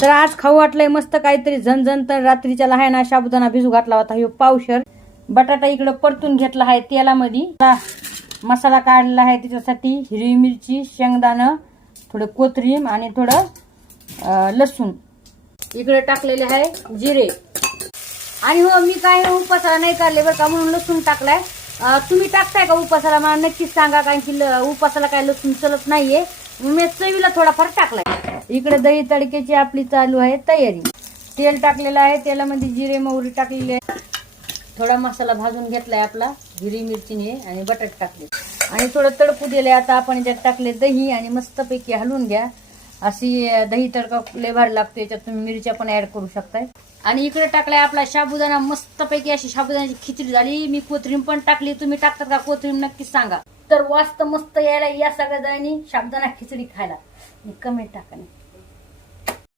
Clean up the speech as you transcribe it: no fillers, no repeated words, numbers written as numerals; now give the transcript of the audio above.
तर आज खाऊ वाटलंय मस्त काहीतरी झणझण. तर रात्रीच्या आहे ना साबुदाणा भिजू घातला होता ह्यो पावशर. बटाटा इकडे परतून घेतला आहे तेलामध्ये. मसाला काढलेला आहे त्याच्यासाठी हिरवी मिरची, शेंगदाणं, थोडं कोथिंबीर आणि थोडं लसूण इकडे टाकलेले आहे जिरे. आणि हो मी काय उपासाला नाही काढले बरं का, म्हणून लसूण टाकलाय. तुम्ही टाकताय का उपासाला मला नक्कीच सांगा, कारण की उपासाला काय लसूण चलत नाहीये. मी चवीला थोडाफार टाकलाय. इकडे दही तडक्याची आपली चालू आहे तयारी. तेल टाकलेलं आहे, तेलामध्ये जिरे मोहरी टाकलेली आहे. थोडा मसाला भाजून घेतलाय आपला हिरवी मिरचीने आणि बटाटे टाकले आणि थोडं तडकू दिले. आता आपण याच्यात टाकले दही आणि मस्तपैकी हलवून घ्या. अशी दही तडका लय भारी लागतो, याच्यात तुम्ही मिरच्या पण ऍड करू शकताय. आणि इकडे टाकलाय आपला साबुदाणा. मस्तपैकी अशी साबुदाण्याची खिचडी झाली. मी कोथिंबीर पण टाकली. तुम्ही टाकतात का कोथिंबीर नक्कीच सांगा. तर वास्त मस्त यायला या सगळ्या जणांनी साबुदाणा खिचडी खायला. कमेंट टाका.